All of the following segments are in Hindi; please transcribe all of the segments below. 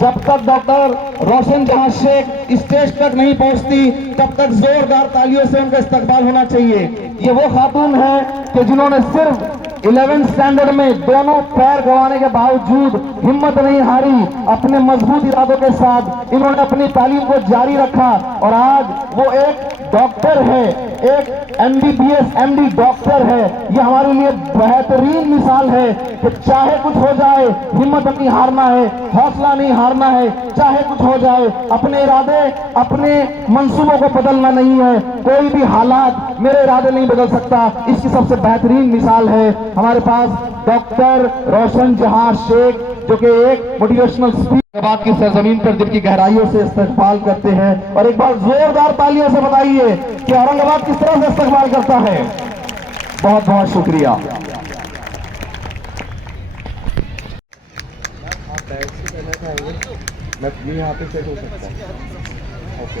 जब तक डॉक्टर रोशन जहां शेख स्टेज तक नहीं पहुंचती तब तक जोरदार तालियों से उनका इस्तकबाल होना चाहिए। ये वो खातून है कि जिन्होंने सिर्फ 11th स्टैंडर्ड में दोनों पैर गंवाने के बावजूद हिम्मत नहीं हारी, अपने मजबूत इरादों के साथ इन्होंने अपनी तालीम को जारी रखा और आज वो एक डॉक्टर है, एक MBBS MD डॉक्टर है। ये हमारे लिए बेहतरीन मिसाल है कि चाहे कुछ हो जाए हिम्मत नहीं हारना है, हौसला नहीं हारना है, चाहे कुछ हो जाए अपने इरादे अपने मंसूबों को बदलना नहीं है। कोई भी हालात मेरे इरादे नहीं बदल सकता। इसकी सबसे बेहतरीन मिसाल है हमारे पास डॉक्टर रोशन जहां शेख, जो कि एक मोटिवेशनल स्पीकर औरंगाबाद की सरजमीन पर दिल की गहराइयों से इस्तकबाल करते हैं। और एक बार जोरदार तालियों से बताइए कि औरंगाबाद किस तरह से इस्तकबाल करता है। बहुत बहुत शुक्रिया। यहाँ पे सेट हो सकता है। ओके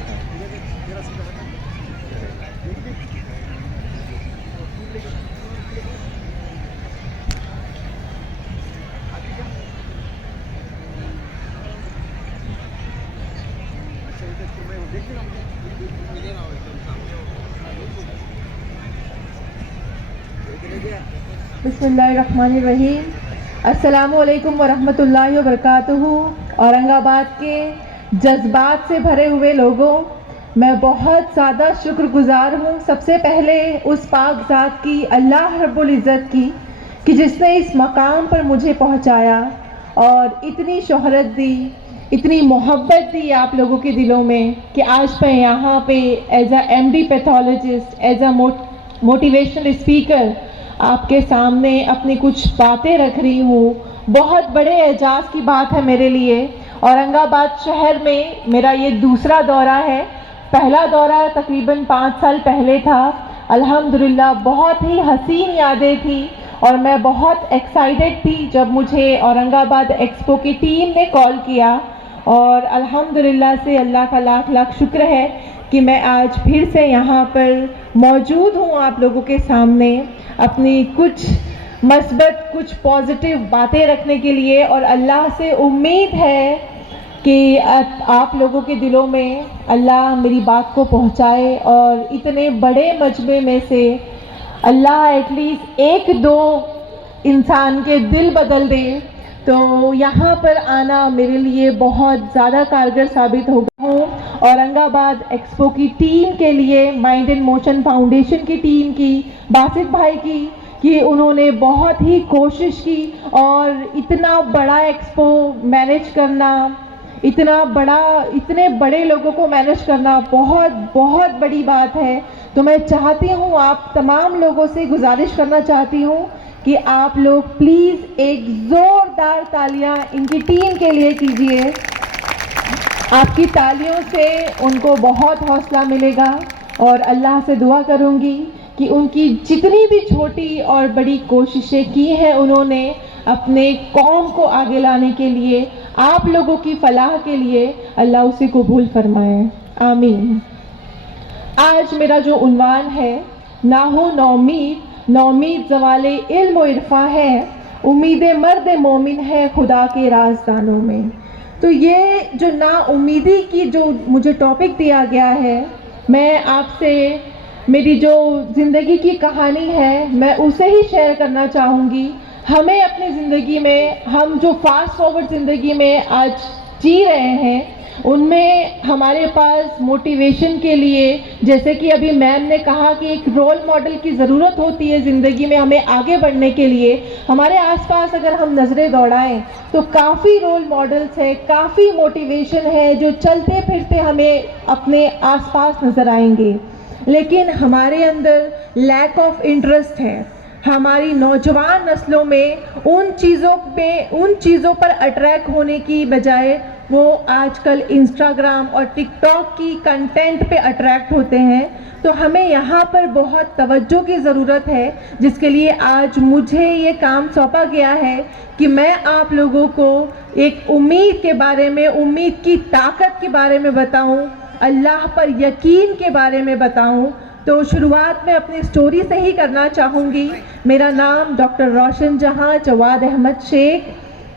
बिस्मिल्लाहिर्रहमानिर्रहीम। अस्सलामुअलैकुम वरहमतुल्लाहि वबरकातुहू। औरंगाबाद के जज्बात से भरे हुए लोगों, मैं बहुत ज़्यादा शुक्रगुजार हूँ सबसे पहले उस पाक ज़ात की, अल्लाह रब्बुल इज़्ज़त की, कि जिसने इस मकाम पर मुझे पहुँचाया और इतनी शोहरत दी, इतनी मोहब्बत दी आप लोगों के दिलों में कि आज मैं यहाँ पे as a MD pathologist, as a motivational speaker आपके सामने अपनी कुछ बातें रख रही हूँ। बहुत बड़े एजाज़ की बात है मेरे लिए। औरंगाबाद शहर में मेरा ये दूसरा दौरा है। पहला दौरा तकरीबन 5 साल पहले था। अल्हम्दुलिल्लाह बहुत ही हसीन यादें थी और मैं बहुत एक्साइटेड थी जब मुझे औरंगाबाद एक्सपो की टीम ने कॉल किया। और अल्हम्दुलिल्लाह से अल्लाह का लाख लाख शुक्र है कि मैं आज फिर से यहाँ पर मौजूद हूँ आप लोगों के सामने अपनी कुछ मस्बत, कुछ पॉजिटिव बातें रखने के लिए। और अल्लाह से उम्मीद है कि आप लोगों के दिलों में अल्लाह मेरी बात को पहुँचाए और इतने बड़े मजमे में से अल्लाह एटलीस्ट 1-2 इंसान के दिल बदल दे। तो यहाँ पर आना मेरे लिए बहुत ज़्यादा कारगर साबित होगा। हूँ औरंगाबाद एक्सपो की टीम के लिए, माइंड एंड मोशन फाउंडेशन की टीम की, बासित भाई की, कि उन्होंने बहुत ही कोशिश की और इतना बड़ा एक्सपो मैनेज करना, इतने बड़े लोगों को मैनेज करना बहुत बहुत बड़ी बात है। तो मैं चाहती हूँ, आप तमाम लोगों से गुजारिश करना चाहती हूँ कि आप लोग प्लीज़ एक ज़ोरदार तालियां इनकी टीम के लिए कीजिए। आपकी तालियों से उनको बहुत हौसला मिलेगा और अल्लाह से दुआ करूँगी कि उनकी जितनी भी छोटी और बड़ी कोशिशें की हैं उन्होंने अपने कौम को आगे लाने के लिए, आप लोगों की फलाह के लिए, अल्लाह उसे कबूल फरमाए, आमीन। आज मेरा जो उन्वान है, ना हो नौमीद, नौमीद ज़वाले इल्म व इरफा है, उम्मीद मर्द मोमिन है खुदा के राज़दानों में। तो ये जो नाउमीदी की जो मुझे टॉपिक दिया गया है, मैं आपसे मेरी जो ज़िंदगी की कहानी है मैं उसे ही शेयर करना चाहूँगी। हमें अपनी ज़िंदगी में, हम जो फास्ट फॉरवर्ड ज़िंदगी में आज जी रहे हैं, उनमें हमारे पास मोटिवेशन के लिए, जैसे कि अभी मैम ने कहा कि एक रोल मॉडल की ज़रूरत होती है ज़िंदगी में हमें आगे बढ़ने के लिए। हमारे आसपास अगर हम नज़रें दौड़ाएं तो काफ़ी रोल मॉडल्स हैं, काफ़ी मोटिवेशन है जो चलते फिरते हमें अपने आसपास नज़र आएंगे। लेकिन हमारे अंदर लैक ऑफ इंटरेस्ट है। हमारी नौजवान नस्लों में उन चीज़ों पर अट्रैक्ट होने की बजाय वो आजकल इंस्टाग्राम और टिकटॉक की कंटेंट पे अट्रैक्ट होते हैं। तो हमें यहाँ पर बहुत तवज्जो की ज़रूरत है, जिसके लिए आज मुझे ये काम सौंपा गया है कि मैं आप लोगों को एक उम्मीद के बारे में, उम्मीद की ताकत के बारे में बताऊँ, अल्लाह पर यकीन के बारे में बताऊँ। तो शुरुआत में अपनी स्टोरी से ही करना चाहूँगी। मेरा नाम डॉक्टर रोशन जहां जवाद अहमद शेख,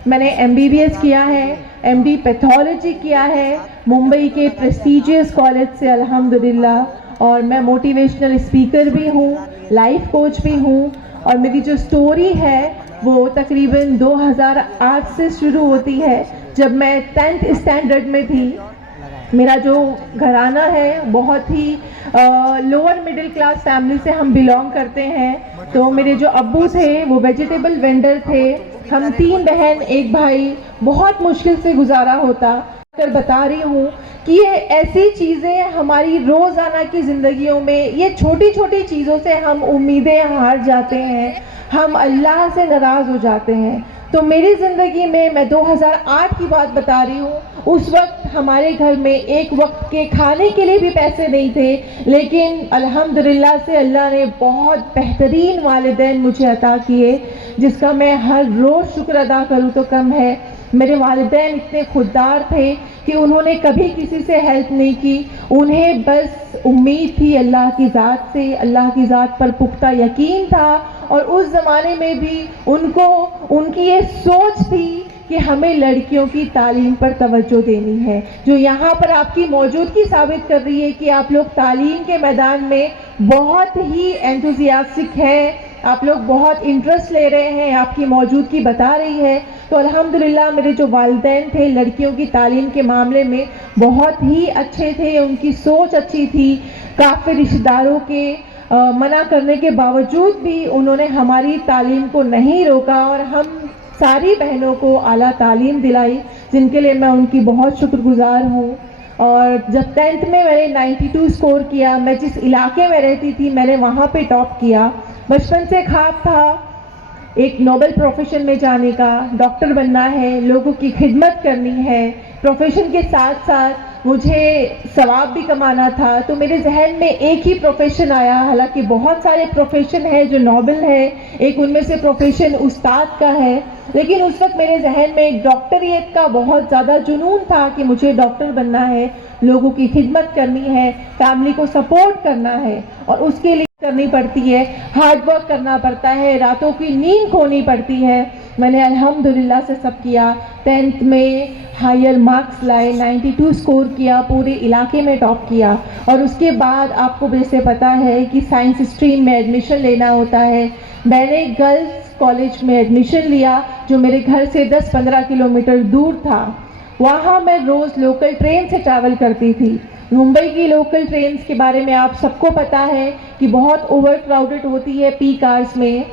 मैंने MBBS किया है, MD पैथोलॉजी किया है मुंबई के प्रेस्टीजियस कॉलेज से अल्हम्दुलिल्लाह, और मैं मोटिवेशनल स्पीकर भी हूँ, लाइफ कोच भी हूँ। और मेरी जो स्टोरी है वो तकरीबन 2008 से शुरू होती है, जब मैं 10th स्टैंडर्ड में थी। मेरा जो घराना है बहुत ही लोअर मिडिल क्लास फैमिली से हम बिलोंग करते हैं। तो मेरे जो अब्बू थे वो वेजिटेबल वेंडर थे। हम 3 बहन 1 भाई, बहुत मुश्किल से गुजारा होता। कर बता रही हूँ कि ये ऐसी चीज़ें हमारी रोज़ाना की ज़िंदगियों में, ये छोटी छोटी चीज़ों से हम उम्मीदें हार जाते हैं, हम अल्लाह से नाराज़ हो जाते हैं। तो मेरी ज़िंदगी में मैं 2008 की बात बता रही हूँ, उस वक्त हमारे घर में एक वक्त के खाने के लिए भी पैसे नहीं थे, लेकिन अल्हम्दुलिल्लाह से अल्लाह ने बहुत बेहतरीन वालिदैन मुझे अता किए, जिसका मैं हर रोज़ शुक्र अदा करूँ तो कम है। मेरे वालिदैन इतने खुददार थे कि उन्होंने कभी किसी से हेल्प नहीं की, उन्हें बस उम्मीद थी अल्लाह की ज़ात से, अल्लाह की ज़ात पर पुख्ता यकीन था। और उस ज़माने में भी उनको उनकी ये सोच थी कि हमें लड़कियों की तालीम पर तवज्जो देनी है, जो यहाँ पर आपकी मौजूदगी साबित कर रही है कि आप लोग तालीम के मैदान में बहुत ही एंथुसियास्टिक हैं, आप लोग बहुत इंटरेस्ट ले रहे हैं, आपकी मौजूदगी बता रही है। तो अल्हम्दुलिल्लाह मेरे जो वालिदैन थे लड़कियों की तालीम के मामले में बहुत ही अच्छे थे, उनकी सोच अच्छी थी। काफ़ी रिश्तेदारों के मना करने के बावजूद भी उन्होंने हमारी तालीम को नहीं रोका और हम सारी बहनों को आला तालीम दिलाई, जिनके लिए मैं उनकी बहुत शुक्रगुजार हूँ। और जब 10th में मैंने 92 स्कोर किया, मैं जिस इलाके में रहती थी मैंने वहाँ पे टॉप किया। बचपन से ख्वाब था एक नोबल प्रोफेशन में जाने का, डॉक्टर बनना है, लोगों की खिदमत करनी है, प्रोफेशन के साथ साथ मुझे सवाब भी कमाना था। तो मेरे जहन में एक ही प्रोफेशन आया, हालांकि बहुत सारे प्रोफेशन हैं जो नोबल है, एक उनमें से प्रोफेशन उस्ताद का है, लेकिन उस वक्त मेरे जहन में डॉक्टरियत का बहुत ज़्यादा जुनून था कि मुझे डॉक्टर बनना है, लोगों की खिदमत करनी है, फैमिली को सपोर्ट करना है, और उसके लिए करनी पड़ती है, हार्ड वर्क करना पड़ता है, रातों की नींद खोनी पड़ती है। मैंने अल्हम्दुलिल्लाह से सब किया। 10th में हायर मार्क्स लाए, 92 स्कोर किया, पूरे इलाके में टॉप किया। और उसके बाद आपको जैसे पता है कि साइंस स्ट्रीम में एडमिशन लेना होता है। मैंने गर्ल्स कॉलेज में एडमिशन लिया, जो मेरे घर से 10-15 किलोमीटर दूर था। वहाँ मैं रोज़ लोकल ट्रेन से ट्रैवल करती थी। मुंबई की लोकल ट्रेन्स के बारे में आप सबको पता है कि बहुत ओवर क्राउडेड होती है पीक आवर्स में।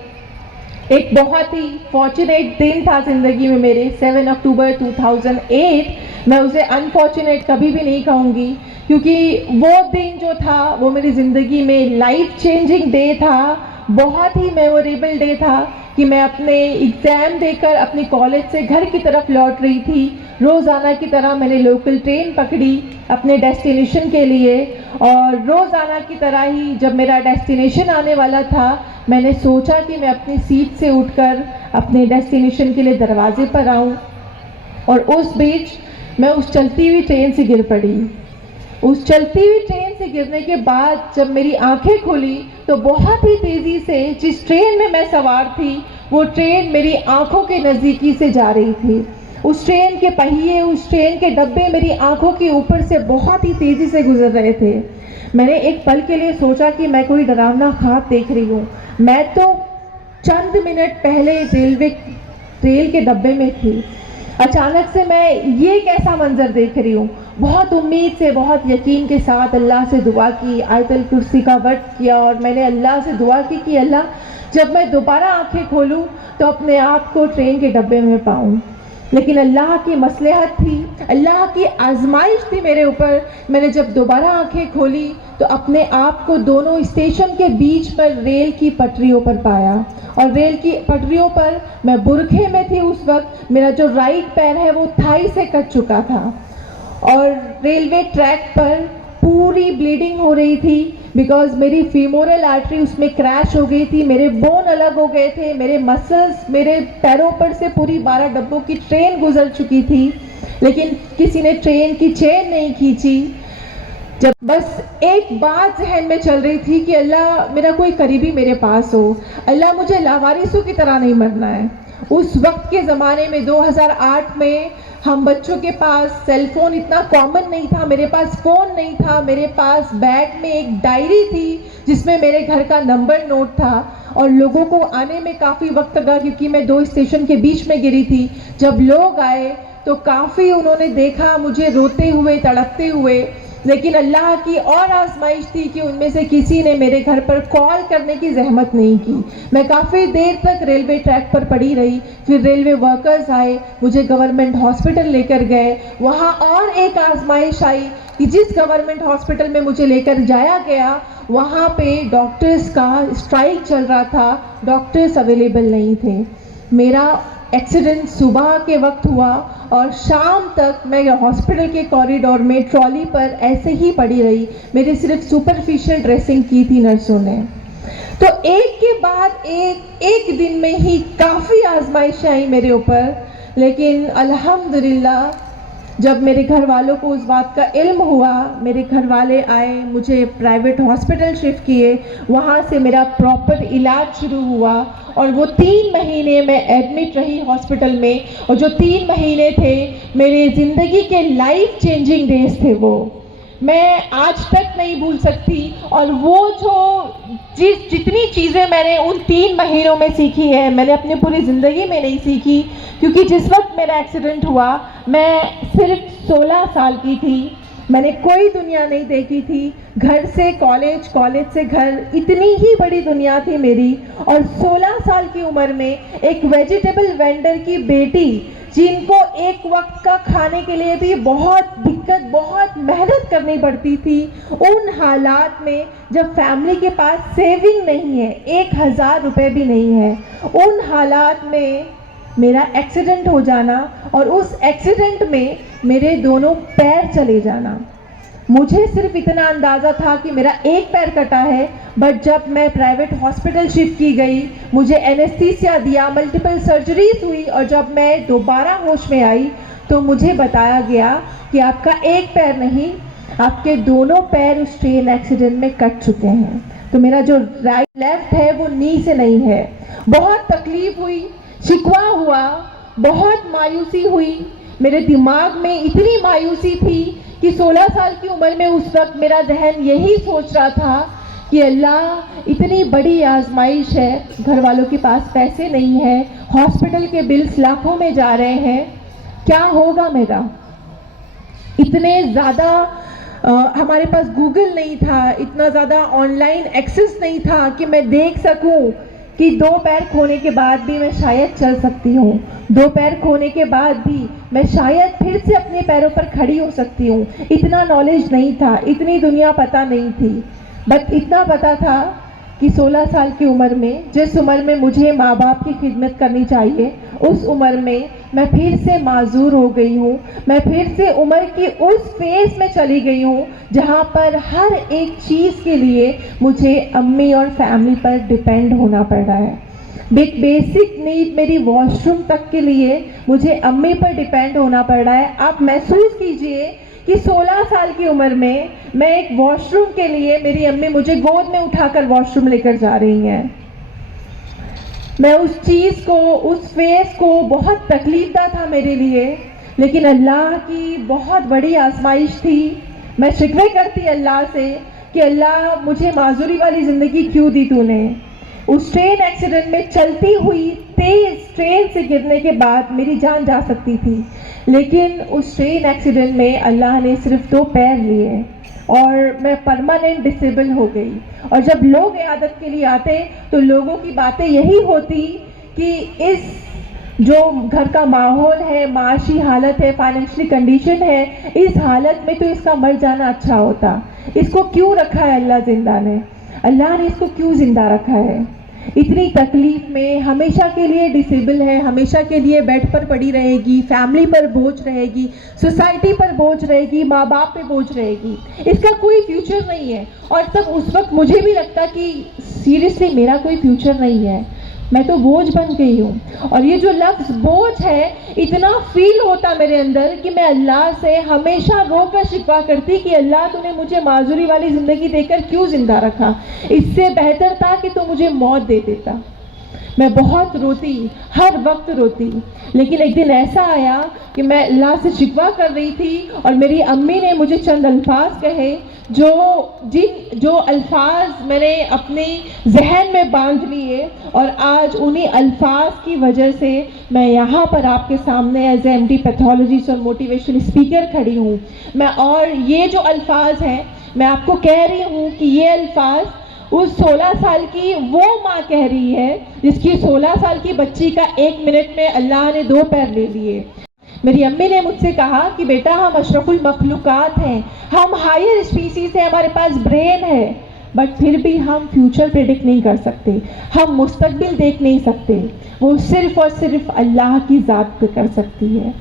एक बहुत ही फॉर्चुनेट दिन था ज़िंदगी में मेरे, 7 अक्टूबर 2008। मैं उसे अनफॉर्चुनेट कभी भी नहीं कहूँगी, क्योंकि वो दिन जो था वो मेरी ज़िंदगी में लाइफ चेंजिंग डे था, बहुत ही मेमोरेबल डे था कि मैं अपने एग्ज़ाम देकर अपने कॉलेज से घर की तरफ लौट रही थी। रोज़ाना की तरह मैंने लोकल ट्रेन पकड़ी अपने डेस्टिनेशन के लिए, और रोज़ाना की तरह ही जब मेरा डेस्टिनेशन आने वाला था, मैंने सोचा कि मैं अपनी सीट से उठकर अपने डेस्टिनेशन के लिए दरवाजे पर आऊं, और उस बीच मैं उस चलती हुई ट्रेन से गिर पड़ी। उस चलती हुई ट्रेन से गिरने के बाद जब मेरी आंखें खुली तो बहुत ही तेज़ी से जिस ट्रेन में मैं सवार थी वो ट्रेन मेरी आंखों के नज़दीकी से जा रही थी। उस ट्रेन के पहिए, उस ट्रेन के डब्बे मेरी आंखों के ऊपर से बहुत ही तेज़ी से गुजर रहे थे। मैंने एक पल के लिए सोचा कि मैं कोई डरावना ख्वाब देख रही हूँ। मैं तो चंद मिनट पहले रेल के डब्बे में थी, अचानक से मैं ये कैसा मंजर देख रही हूँ। बहुत उम्मीद से, बहुत यकीन के साथ अल्लाह से दुआ की, आयतल कुर्सी का वर्त किया, और मैंने अल्लाह से दुआ की कि अल्लाह जब मैं दोबारा आंखें खोलूँ तो अपने आप को ट्रेन के डब्बे में पाऊँ। लेकिन अल्लाह की मसलहत थी, अल्लाह की आजमाइश थी मेरे ऊपर। मैंने जब दोबारा आंखें खोली तो अपने आप को दोनों स्टेशन के बीच पर रेल की पटरियों पर पाया, और रेल की पटरियों पर मैं बुरखे में थी। उस वक्त मेरा जो राइट पैर है वो थाई से कट चुका था, और रेलवे ट्रैक पर पूरी ब्लीडिंग हो रही थी, बिकॉज मेरी फीमोरल आर्टरी उसमें क्रैश हो गई थी, मेरे बोन अलग हो गए थे, मेरे मसल्स, मेरे पैरों पर से पूरी 12 डब्बों की ट्रेन गुजर चुकी थी, लेकिन किसी ने ट्रेन की चेन नहीं खींची। जब बस एक बात जहन में चल रही थी कि अल्लाह मेरा कोई करीबी मेरे पास हो, अल्लाह मुझे लावारिसों की तरह नहीं मरना है। उस वक्त के ज़माने में 2008 में हम बच्चों के पास सेल फोन इतना कॉमन नहीं था, मेरे पास फ़ोन नहीं था, मेरे पास बैग में एक डायरी थी जिसमें मेरे घर का नंबर नोट था और लोगों को आने में काफ़ी वक्त लगा क्योंकि मैं 2 स्टेशन के बीच में गिरी थी। जब लोग आए तो काफ़ी उन्होंने देखा मुझे रोते हुए, तड़पते हुए, लेकिन अल्लाह की और आजमाइश थी कि उनमें से किसी ने मेरे घर पर कॉल करने की जहमत नहीं की। मैं काफ़ी देर तक रेलवे ट्रैक पर पड़ी रही, फिर रेलवे वर्कर्स आए, मुझे गवर्नमेंट हॉस्पिटल लेकर गए। वहाँ और एक आजमाइश आई कि जिस गवर्नमेंट हॉस्पिटल में मुझे लेकर जाया गया वहाँ पे डॉक्टर्स का स्ट्राइक चल रहा था, डॉक्टर्स अवेलेबल नहीं थे। मेरा एक्सीडेंट सुबह के वक्त हुआ और शाम तक मैं हॉस्पिटल के कॉरिडोर में ट्रॉली पर ऐसे ही पड़ी रही। मेरी सिर्फ सुपरफिशियल ड्रेसिंग की थी नर्सों ने। तो एक के बाद एक दिन में ही काफ़ी आजमाइशें आई मेरे ऊपर, लेकिन अल्हम्दुलिल्लाह जब मेरे घर वालों को उस बात का इल्म हुआ, मेरे घर वाले आए, मुझे प्राइवेट हॉस्पिटल शिफ्ट किए, वहाँ से मेरा प्रॉपर इलाज शुरू हुआ और वो 3 महीने मैं एडमिट रही हॉस्पिटल में। और जो 3 महीने थे मेरे ज़िंदगी के लाइफ चेंजिंग डेज थे, वो मैं आज तक नहीं भूल सकती। और वो जितनी चीज़ें मैंने उन 3 महीनों में सीखी है, मैंने अपनी पूरी ज़िंदगी में नहीं सीखी, क्योंकि जिस वक्त मेरा एक्सीडेंट हुआ मैं सिर्फ 16 साल की थी। मैंने कोई दुनिया नहीं देखी थी। घर से कॉलेज, कॉलेज से घर, इतनी ही बड़ी दुनिया थी मेरी। और 16 साल की उम्र में एक वेजिटेबल वेंडर की बेटी, जिनको एक वक्त का खाने के लिए भी बहुत दिक्कत, बहुत मेहनत करनी पड़ती थी, उन हालात में जब फैमिली के पास सेविंग नहीं है, 1000 रुपये भी नहीं है, उन हालात में मेरा एक्सीडेंट हो जाना और उस एक्सीडेंट में मेरे दोनों पैर चले जाना। मुझे सिर्फ इतना अंदाज़ा था कि मेरा एक पैर कटा है, बट जब मैं प्राइवेट हॉस्पिटल शिफ्ट की गई, मुझे एनेस्थीसिया दिया, मल्टीपल सर्जरीज हुई और जब मैं दोबारा होश में आई तो मुझे बताया गया कि आपका एक पैर नहीं, आपके दोनों पैर उस ट्रेन एक्सीडेंट में कट चुके हैं। तो मेरा जो लेफ्ट है वो नी से नहीं है। बहुत तकलीफ हुई, शिकवा हुआ, बहुत मायूसी हुई। मेरे दिमाग में इतनी मायूसी थी कि 16 साल की उम्र में उस वक्त मेरा जहन यही सोच रहा था कि अल्लाह इतनी बड़ी आजमाइश है, घर वालों के पास पैसे नहीं है, हॉस्पिटल के बिल्स लाखों में जा रहे हैं, क्या होगा मेरा। इतने ज़्यादा हमारे पास गूगल नहीं था, इतना ज़्यादा ऑनलाइन एक्सेस नहीं था कि मैं देख सकूं कि 2 पैर खोने के बाद भी मैं शायद चल सकती हूँ, 2 पैर खोने के बाद भी मैं शायद फिर से अपने पैरों पर खड़ी हो सकती हूँ। इतना नॉलेज नहीं था, इतनी दुनिया पता नहीं थी, बट इतना पता था कि 16 साल की उम्र में, जिस उम्र में मुझे माँ बाप की खिदमत करनी चाहिए, उस उम्र में मैं फिर से माजूर हो गई हूँ। मैं फिर से उम्र की उस फेज में चली गई हूँ जहाँ पर हर एक चीज़ के लिए मुझे अम्मी और फैमिली पर डिपेंड होना पड़ रहा है। बेसिक नीड मेरी वॉशरूम तक के लिए मुझे अम्मी पर डिपेंड होना पड़ रहा है। आप महसूस कीजिए कि 16 साल की उम्र में मैं एक वॉशरूम के लिए, मेरी अम्मी मुझे गोद में उठाकर वॉशरूम लेकर जा रही हैं। मैं उस चीज़ को, उस फेस को, बहुत तकलीफदा था मेरे लिए, लेकिन अल्लाह की बहुत बड़ी आजमाइश थी। मैं शिकवे करती अल्लाह से कि अल्लाह मुझे माजूरी वाली ज़िंदगी क्यों दी तूने। उस ट्रेन एक्सीडेंट में चलती हुई तेज ट्रेन से गिरने के बाद मेरी जान जा सकती थी, लेकिन उस ट्रेन एक्सीडेंट में अल्लाह ने सिर्फ 2 पैर लिए और मैं परमानेंट डिसेबल हो गई। और जब लोग इयादत के लिए आते तो लोगों की बातें यही होती कि इस जो घर का माहौल है, माशी हालत है, फाइनेंशियली कंडीशन है, इस हालत में तो इसका मर जाना अच्छा होता। इसको क्यों रखा है अल्लाह जिंदा ने, अल्लाह ने इसको क्यों ज़िंदा रखा है। इतनी तकलीफ़ में हमेशा के लिए डिसेबल है, हमेशा के लिए बेड पर पड़ी रहेगी, फैमिली पर बोझ रहेगी, सोसाइटी पर बोझ रहेगी, माँ बाप पे बोझ रहेगी, इसका कोई फ्यूचर नहीं है। और तब उस वक्त मुझे भी लगता कि सीरियसली मेरा कोई फ्यूचर नहीं है, मैं तो बोझ बन गई हूँ। और ये जो लफ्ज़ बोझ है, इतना फील होता मेरे अंदर कि मैं अल्लाह से हमेशा रोकर शिकवा करती कि अल्लाह तूने मुझे माजूरी वाली ज़िंदगी देकर क्यों ज़िंदा रखा, इससे बेहतर था कि तू मुझे मौत दे देता। मैं बहुत रोती, हर वक्त रोती। लेकिन एक दिन ऐसा आया कि मैं अल्लाह से शिकवा कर रही थी और मेरी अम्मी ने मुझे चंद अल्फाज कहे जो अल्फाज मैंने अपने जहन में बांध लिए, और आज उन्हीं अल्फाज की वजह से मैं यहाँ पर आपके सामने एज एमडी पैथोलॉजिस्ट और मोटिवेशनल स्पीकर खड़ी हूँ। और ये जो अल्फाज हैं, मैं आपको कह रही हूँ कि ये अल्फाज उस 16 साल की वो माँ कह रही है जिसकी 16 साल की बच्ची का 1 मिनट में अल्लाह ने 2 पैर ले लिए। मेरी अम्मी ने मुझसे कहा कि बेटा, हम अशरफुल मखलूकात हैं, हम हायर स्पीसीज हैं, हमारे पास ब्रेन है, बट फिर भी हम फ्यूचर प्रेडिक्ट नहीं कर सकते, हम मुस्तकबिल देख नहीं सकते। वो सिर्फ और सिर्फ अल्लाह की ज़ात पे कर सकती है।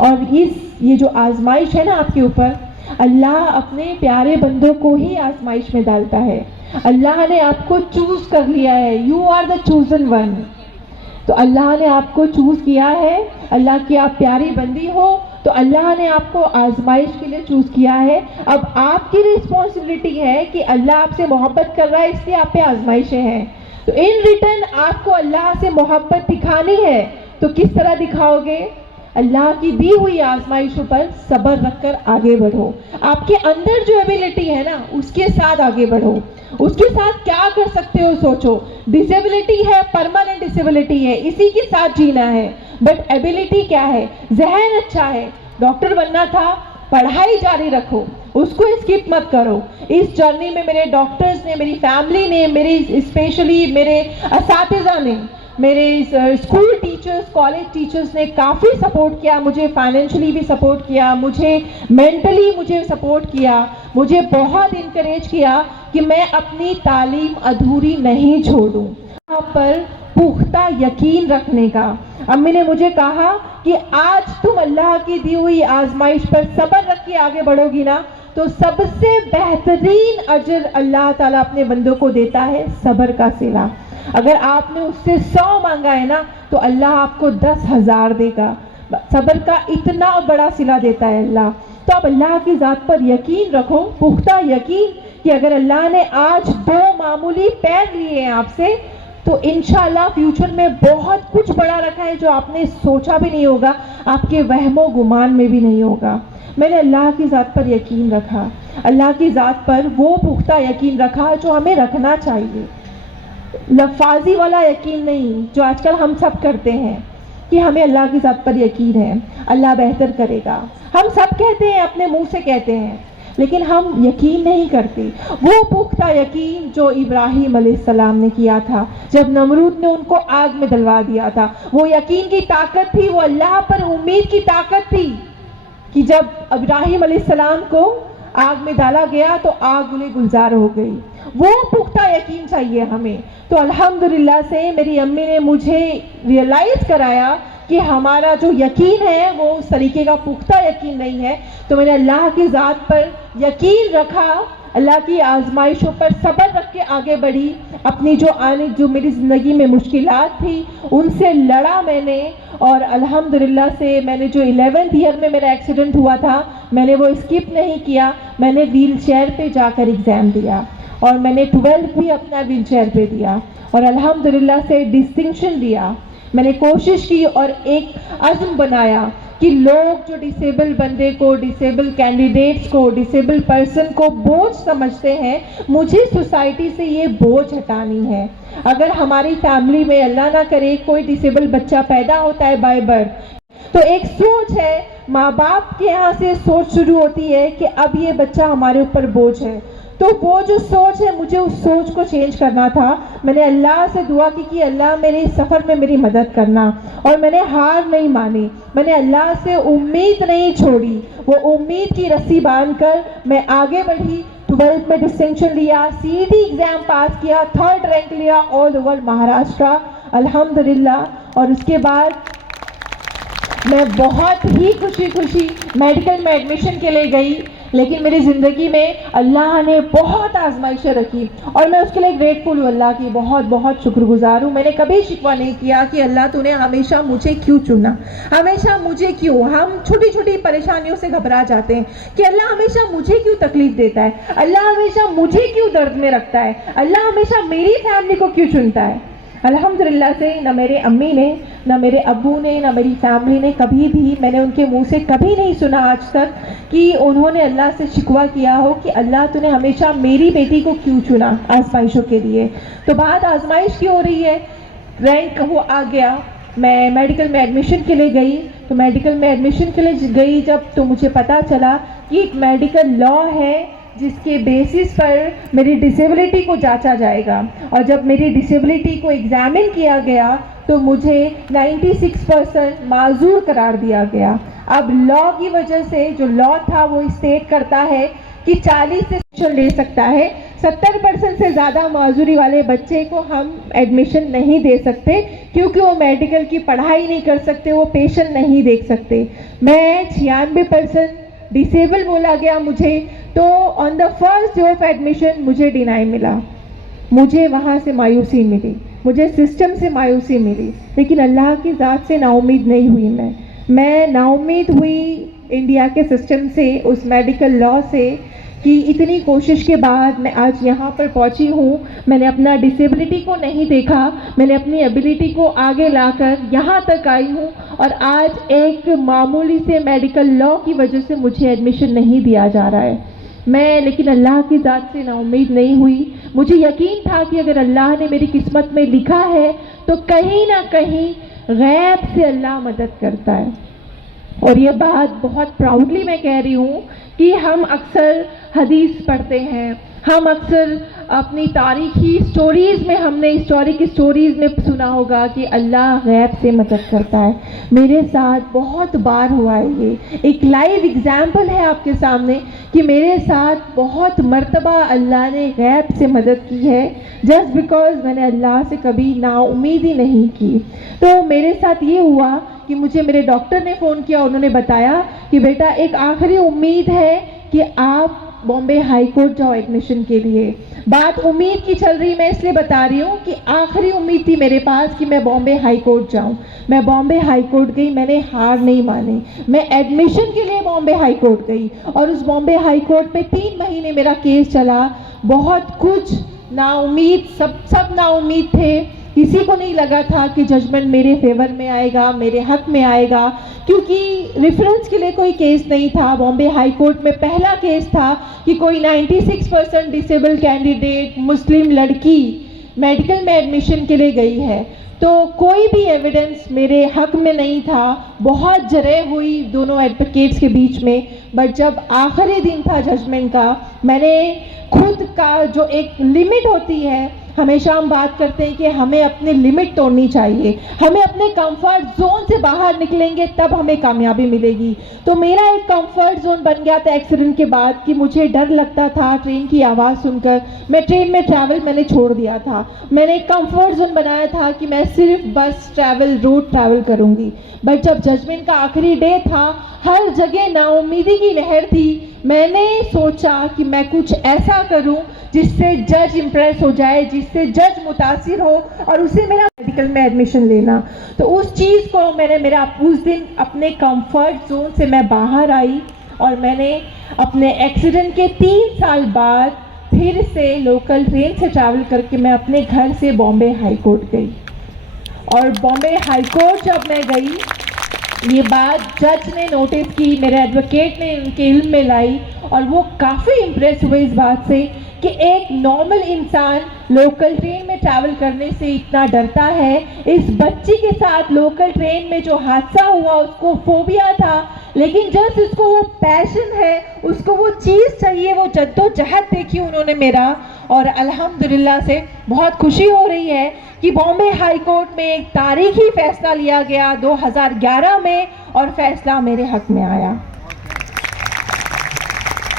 और ये जो आजमाइश है ना आपके ऊपर, अल्लाह अपने प्यारे बंदों को ही आजमाइश में डालता है। अल्लाह ने आपको चूज कर लिया है, you are the chosen one. तो अल्लाह ने आपको चूज किया है, अल्लाह की आप प्यारी बंदी हो, तो अल्लाह ने आपको आजमाइश के लिए चूज किया है। अब आपकी रिस्पॉन्सिबिलिटी है कि अल्लाह आपसे मोहब्बत कर रहा है, इसलिए आप पे आजमाइशें हैं। तो इन रिटर्न आपको अल्लाह से मोहब्बत दिखानी है, तो किस तरह दिखाओगे? अल्लाह की दी हुई आजमाइशों पर सब्र रखकर आगे बढ़ो। आपके अंदर जो एबिलिटी है ना, उसके साथ आगे बढ़ो। उसके साथ क्या कर सकते हो सोचो। डिसेबिलिटी है, परमानेंट डिसेबिलिटी है, इसी के साथ जीना है। बट एबिलिटी क्या है? जहन अच्छा है, डॉक्टर बनना था, पढ़ाई जारी रखो, उसको स्किप मत करो। इस जर्नी में मेरे डॉक्टर्स ने, मेरी फैमिली ने, मेरे स्पेशली मेरे असातिज़ा ने, मेरे स्कूल टीचर्स, कॉलेज टीचर्स ने काफ़ी सपोर्ट किया, मुझे फाइनेंशियली भी सपोर्ट किया, मुझे मेंटली मुझे सपोर्ट किया, मुझे बहुत इनकरेज किया कि मैं अपनी तालीम अधूरी नहीं छोड़ूं। यहाँ पर पुख्ता यकीन रखने का, अम्मी ने मुझे कहा कि आज तुम अल्लाह की दी हुई आजमाइश पर सब्र रख के आगे बढ़ोगी ना, तो सबसे बेहतरीन अजर अल्लाह ताला अपने बंदों को देता है सब्र का सिला। अगर आपने उससे 100 मांगा है ना, तो अल्लाह आपको 10,000 देगा। सब्र का इतना बड़ा सिला देता है अल्लाह। तो आप अल्लाह की ज़ात पर यकीन रखो, पुख्ता यकीन कि अगर अल्लाह ने आज 2 मामूली पैर लिए हैं आपसे, तो इंशाल्लाह फ्यूचर में बहुत कुछ बड़ा रखा है जो आपने सोचा भी नहीं होगा, आपके वहमो गुमान में भी नहीं होगा। मैंने अल्लाह की ज़ात पर यकीन रखा, अल्लाह की ज़ात पर वो पुख्ता यकीन रखा जो हमें रखना चाहिए। लफाजी वाला यकीन नहीं जो आजकल हम सब करते हैं कि हमें अल्लाह की ज़ात पर यकीन है, अल्लाह बेहतर करेगा। हम सब कहते हैं, अपने मुंह से कहते हैं, लेकिन हम यकीन नहीं करते। वो पुख्ता यकीन जो इब्राहीम अलैहिस्सलाम ने किया था जब नमरूद ने उनको आग में डलवा दिया था, वो यकीन की ताकत थी, वो अल्लाह पर उम्मीद की ताकत थी कि जब इब्राहीम अलैहिस्सलाम को आग में डाला गया तो आग उन्हें गुलजार हो गई। वो पुख्ता यकीन चाहिए हमें। तो अल्हम्दुलिल्लाह से मेरी अम्मी ने मुझे रियलाइज़ कराया कि हमारा जो यकीन है वो उस तरीके का पुख्ता यकीन नहीं है। तो मैंने अल्लाह की ज़ात पर यकीन रखा, अल्लाह की आजमाइशों पर सब्र रख के आगे बढ़ी। अपनी जो मेरी ज़िंदगी में मुश्किलात थी उनसे लड़ा मैंने, और अल्हम्दुलिल्लाह से मैंने जो 11th ईयर में मेरा एक्सीडेंट हुआ था, मैंने वो स्किप नहीं किया। मैंने व्हील चेयर पर जाकर एग्ज़ाम दिया और मैंने 12th भी अपना व्हील चेयर पर दिया और अल्हम्दुलिल्लाह से डिस्टिंक्शन लिया। मैंने कोशिश की और एक अज़्म बनाया कि लोग जो डिसेबल बंदे को, डिसेबल कैंडिडेट्स को, डिसेबल पर्सन को बोझ समझते हैं, मुझे सोसाइटी से ये बोझ हटानी है। अगर हमारी फैमिली में अल्लाह ना करे कोई डिसेबल बच्चा पैदा होता है बाय बर्थ, तो एक सोच है, माँ बाप के यहाँ से सोच शुरू होती है कि अब ये बच्चा हमारे ऊपर बोझ है। तो वो जो सोच है, मुझे उस सोच को चेंज करना था। मैंने अल्लाह से दुआ की कि अल्लाह मेरे सफ़र में मेरी मदद करना, और मैंने हार नहीं मानी, मैंने अल्लाह से उम्मीद नहीं छोड़ी। वो उम्मीद की रस्सी बांधकर मैं आगे बढ़ी। 12th में डिस्टिंक्शन लिया, सीईटी एग्ज़ाम पास किया, 3rd रैंक लिया ऑल ओवर महाराष्ट्र अल्हम्दुलिल्लाह। और उसके बाद मैं बहुत ही खुशी मेडिकल में एडमिशन के लिए गई। लेकिन मेरी ज़िंदगी में अल्लाह ने बहुत आजमाइशें रखी और मैं उसके लिए ग्रेटफुल हूँ, अल्लाह की बहुत बहुत शुक्रगुजार हूँ। मैंने कभी शिकवा नहीं किया कि अल्लाह तूने हमेशा मुझे क्यों चुना, हमेशा मुझे क्यों। हम छोटी छोटी परेशानियों से घबरा जाते हैं कि अल्लाह हमेशा मुझे क्यों तकलीफ देता है, अल्लाह हमेशा मुझे क्यों दर्द में रखता है, अल्लाह हमेशा मेरी फैमिली को क्यों चुनता है। अल्हम्दुलिल्लाह से ना मेरे अम्मी ने, ना मेरे अब्बू ने, ना मेरी फैमिली ने कभी भी, मैंने उनके मुंह से कभी नहीं सुना आज तक कि उन्होंने अल्लाह से शिकवा किया हो कि अल्लाह तूने हमेशा मेरी बेटी को क्यों चुना आजमाइशों के लिए। तो बात आजमाइश की हो रही है, रैंक वो आ गया, मैं मेडिकल में एडमिशन के लिए गई। तो मेडिकल में एडमिशन के लिए गई जब, तो मुझे पता चला कि एक मेडिकल लॉ है जिसके बेसिस पर मेरी डिसेबिलिटी को जांचा जाएगा। और जब मेरी डिसेबिलिटी को एग्जामिन किया गया तो मुझे 96% माजूर करार दिया गया। अब लॉ की वजह से, जो लॉ था वो स्टेट करता है कि 40 से एडमिशन ले सकता है, 70% से ज़्यादा माजूरी वाले बच्चे को हम एडमिशन नहीं दे सकते क्योंकि वो मेडिकल की पढ़ाई नहीं कर सकते, वो पेशेंट नहीं देख सकते। मैं 96% डिसेबल बोला गया मुझे, तो on the first day of admission मुझे डिनाई मिला। मुझे वहाँ से मायूसी मिली, मुझे सिस्टम से मायूसी मिली, लेकिन अल्लाह की ज़ात से नाउम्मीद नहीं हुई। मैं नाउम्मीद हुई इंडिया के सिस्टम से, उस मेडिकल लॉ से, कि इतनी कोशिश के बाद मैं आज यहाँ पर पहुँची हूँ। मैंने अपना डिसेबिलिटी को नहीं देखा, मैंने अपनी एबिलिटी को आगे लाकर यहाँ तक आई हूँ और आज एक मामूली से मेडिकल लॉ की वजह से मुझे एडमिशन नहीं दिया जा रहा है। मैं लेकिन अल्लाह की ज़ात से नाउम्मीद नहीं हुई। मुझे यकीन था कि अगर अल्लाह ने मेरी किस्मत में लिखा है तो कहीं ना कहीं गैब से अल्लाह मदद करता है। और ये बात बहुत प्राउडली मैं कह रही हूँ कि हम अक्सर हदीस पढ़ते हैं, हम अक्सर अपनी तारीखी स्टोरीज़ में, हमने हिस्टोरिक स्टोरीज़ में सुना होगा कि अल्लाह गैब से मदद करता है। मेरे साथ बहुत बार हुआ है, ये एक लाइव एग्जाम्पल है आपके सामने कि मेरे साथ बहुत मर्तबा अल्लाह ने गैब से मदद की है, जस्ट बिकॉज मैंने अल्लाह से कभी नाउम्मीद ही नहीं की। तो मेरे साथ ये हुआ कि मुझे मेरे डॉक्टर ने फ़ोन किया, उन्होंने बताया कि बेटा एक आखिरी उम्मीद है कि आप बॉम्बे हाई कोर्ट जाओ एडमिशन के लिए। बात उम्मीद की चल रही, मैं इसलिए बता रही हूँ कि आखिरी उम्मीद थी मेरे पास कि मैं बॉम्बे हाई कोर्ट जाऊँ। मैं बॉम्बे हाई कोर्ट गई, मैंने हार नहीं मानी, मैं एडमिशन के लिए बॉम्बे हाई कोर्ट गई और उस बॉम्बे हाई कोर्ट में 3 महीने मेरा केस चला। बहुत कुछ नाउम्मीद, सब नाउम्मीद थे, किसी को नहीं लगा था कि जजमेंट मेरे फेवर में आएगा, मेरे हक में आएगा, क्योंकि रेफरेंस के लिए कोई केस नहीं था। बॉम्बे हाई कोर्ट में पहला केस था कि कोई 96% डिसेबल कैंडिडेट मुस्लिम लड़की मेडिकल में एडमिशन के लिए गई है, तो कोई भी एविडेंस मेरे हक में नहीं था। बहुत जरे हुई दोनों एडवोकेट्स के बीच में, बट जब आखिरी दिन था जजमेंट का, मैंने खुद का जो एक लिमिट होती है, हमेशा हम बात करते हैं कि हमें अपनी लिमिट तोड़नी चाहिए, हमें अपने कंफर्ट जोन से बाहर निकलेंगे तब हमें कामयाबी मिलेगी। तो मेरा एक कंफर्ट जोन बन गया था एक्सीडेंट के बाद कि मुझे डर लगता था ट्रेन की आवाज़ सुनकर। मैं ट्रेन में ट्रैवल मैंने छोड़ दिया था। मैंने एक कंफर्ट जोन बनाया था कि मैं सिर्फ बस ट्रैवल, रोड ट्रैवल करूँगी। बट जब जजमेंट का आखिरी डे था, हर जगह नाउम्मीदी की लहर थी। मैंने सोचा कि मैं कुछ ऐसा करूं जिससे जज इम्प्रेस हो जाए, जिससे जज मुतासिर हो और उसे मेरा मेडिकल में एडमिशन लेना। तो उस चीज़ को मेरा उस दिन अपने कंफर्ट जोन से मैं बाहर आई और मैंने अपने एक्सीडेंट के 3 साल बाद फिर से लोकल ट्रेन से ट्रैवल करके मैं अपने घर से बॉम्बे हाई कोर्ट गई। और बॉम्बे हाई कोर्ट जब मैं गई, ये बात जज ने नोटिस की, मेरे एडवोकेट ने उनके इल्म में लाई और वो काफ़ी इम्प्रेस हुए इस बात से कि एक नॉर्मल इंसान लोकल ट्रेन में ट्रैवल करने से इतना डरता है। इस बच्ची के साथ लोकल ट्रेन में जो हादसा हुआ उसको फोबिया था, लेकिन जस्ट उसको वो पैशन है, उसको वो चीज़ चाहिए, वो जद्दोजहद देखी उन्होंने मेरा। और अल्हम्दुलिल्लाह से बहुत खुशी हो रही है कि बॉम्बे हाई कोर्ट में एक तारीखी फैसला लिया गया 2011 में और फैसला मेरे हक में आया।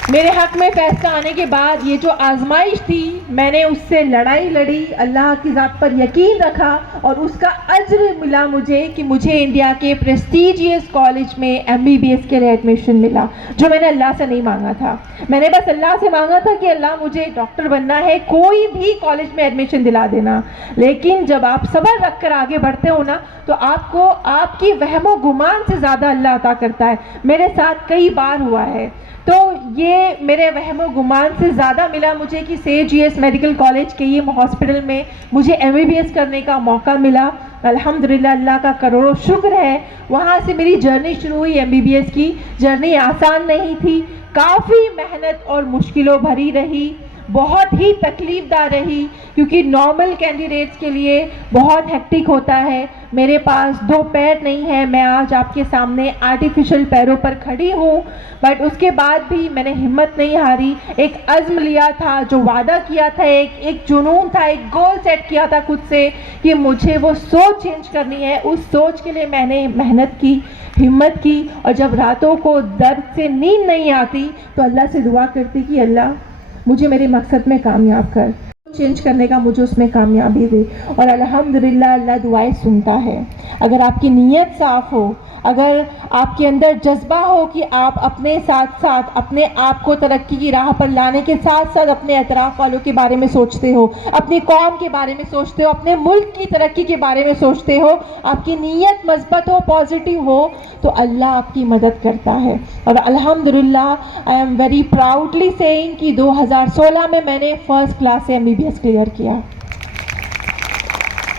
मेरे हक में फैसला आने के बाद ये जो आजमाइश थी, मैंने उससे लड़ाई लड़ी, अल्लाह की ज़ात पर यकीन रखा और उसका अज्र मिला मुझे कि मुझे इंडिया के प्रेस्टीजियस कॉलेज में MBBS के लिए एडमिशन मिला, जो मैंने अल्लाह से नहीं मांगा था। मैंने बस अल्लाह से मांगा था कि अल्लाह मुझे डॉक्टर बनना है, कोई भी कॉलेज में एडमिशन दिला देना। लेकिन जब आप सब्र रख कर आगे बढ़ते हो ना, तो आपको आपकी वहमो गुमान से ज़्यादा अल्लाह अता करता है। मेरे साथ कई बार हुआ है, तो ये मेरे वहमो गुमान से ज़्यादा मिला मुझे कि सेठ जीएस मेडिकल कॉलेज के ये हॉस्पिटल में मुझे एमबीबीएस करने का मौका मिला। अल्हम्दुलिल्लाह, अल्लाह का करोड़ों शुक्र है। वहाँ से मेरी जर्नी शुरू हुई। एमबीबीएस की जर्नी आसान नहीं थी, काफ़ी मेहनत और मुश्किलों भरी रही, बहुत ही तकलीफ़दार रही, क्योंकि नॉर्मल कैंडिडेट्स के लिए बहुत हेक्टिक होता है। मेरे पास 2 पैर नहीं है, मैं आज आपके सामने आर्टिफिशियल पैरों पर खड़ी हूँ, बट उसके बाद भी मैंने हिम्मत नहीं हारी। एक अज़्म लिया था, जो वादा किया था, एक जुनून था, एक गोल सेट किया था खुद से कि मुझे वो सोच चेंज करनी है। उस सोच के लिए मैंने मेहनत की, हिम्मत की, और जब रातों को दर्द से नींद नहीं आती तो अल्लाह से दुआ करती कि अल्लाह मुझे मेरे मकसद में कामयाब कर, चेंज करने का मुझे उसमें कामयाबी दे। और अल्हम्दुलिल्लाह, अल्लाह दुआएं सुनता है। अगर आपकी नीयत साफ़ हो, अगर आपके अंदर जज्बा हो कि आप अपने साथ साथ अपने आप को तरक्की की राह पर लाने के साथ साथ अपने एतराफ़ वालों के बारे में सोचते हो, अपनी कौम के बारे में सोचते हो, अपने मुल्क की तरक्की के बारे में सोचते हो, आपकी नीयत मज़बूत हो, पॉजिटिव हो, तो अल्लाह आपकी मदद करता है। और अल्हम्दुलिल्लाह, I am very proudly saying कि 2016 में मैंने फ़र्स्ट क्लास से एमबीबीएस क्लियर किया,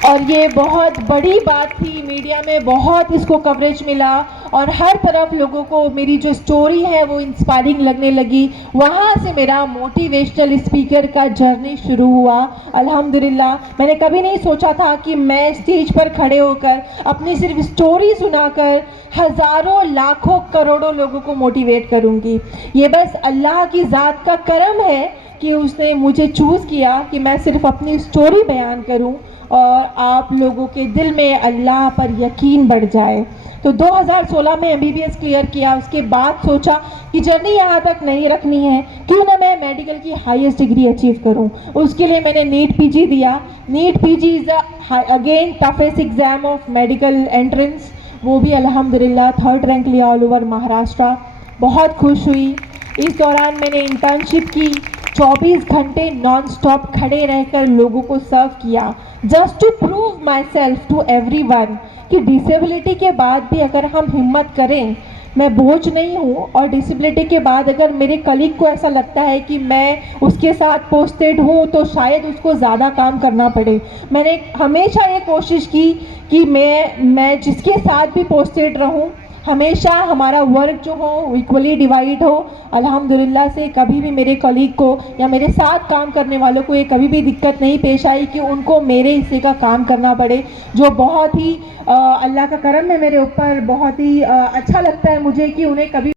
और ये बहुत बड़ी बात थी। मीडिया में बहुत इसको कवरेज मिला और हर तरफ लोगों को मेरी जो स्टोरी है वो इंस्पायरिंग लगने लगी। वहाँ से मेरा मोटिवेशनल स्पीकर का जर्नी शुरू हुआ। अल्हम्दुलिल्लाह, मैंने कभी नहीं सोचा था कि मैं स्टेज पर खड़े होकर अपनी सिर्फ स्टोरी सुनाकर हज़ारों, लाखों, करोड़ों लोगों को मोटिवेट करूँगी। ये बस अल्लाह की ज़ात का करम है कि उसने मुझे चूज़ किया कि मैं सिर्फ अपनी स्टोरी बयान करूं और आप लोगों के दिल में अल्लाह पर यकीन बढ़ जाए। तो 2016 में एमबीबीएस क्लियर किया। उसके बाद सोचा कि जर्नी यहाँ तक नहीं रखनी है, क्यों ना मैं मेडिकल की हाईएस्ट डिग्री अचीव करूँ। उसके लिए मैंने नीट पीजी दिया। NEET PG is again toughest exam of medical entrance. वो भी अल्हम्दुलिल्लाह 3rd रैंक लिया ऑल ओवर महाराष्ट्र। बहुत खुश हुई। इस दौरान मैंने इंटर्नशिप की, 24 घंटे नॉन स्टॉप खड़े रहकर लोगों को सर्व किया, just to prove myself to everyone कि डिसेबिलिटी के बाद भी अगर हम हिम्मत करें, मैं बोझ नहीं हूँ। और डिसेबिलिटी के बाद अगर मेरे कलीग को ऐसा लगता है कि मैं उसके साथ पोस्टेड हूँ तो शायद उसको ज़्यादा काम करना पड़े। मैंने हमेशा ये कोशिश की कि मैं जिसके साथ भी पोस्टेड रहूँ, हमेशा हमारा वर्क जो हो इक्वली डिवाइड हो। अल्हम्दुलिल्लाह से कभी भी मेरे कलीग को या मेरे साथ काम करने वालों को ये कभी भी दिक्कत नहीं पेश आई कि उनको मेरे हिस्से का काम करना पड़े, जो बहुत ही अल्लाह का करम है मेरे ऊपर। बहुत ही अच्छा लगता है मुझे कि उन्हें कभी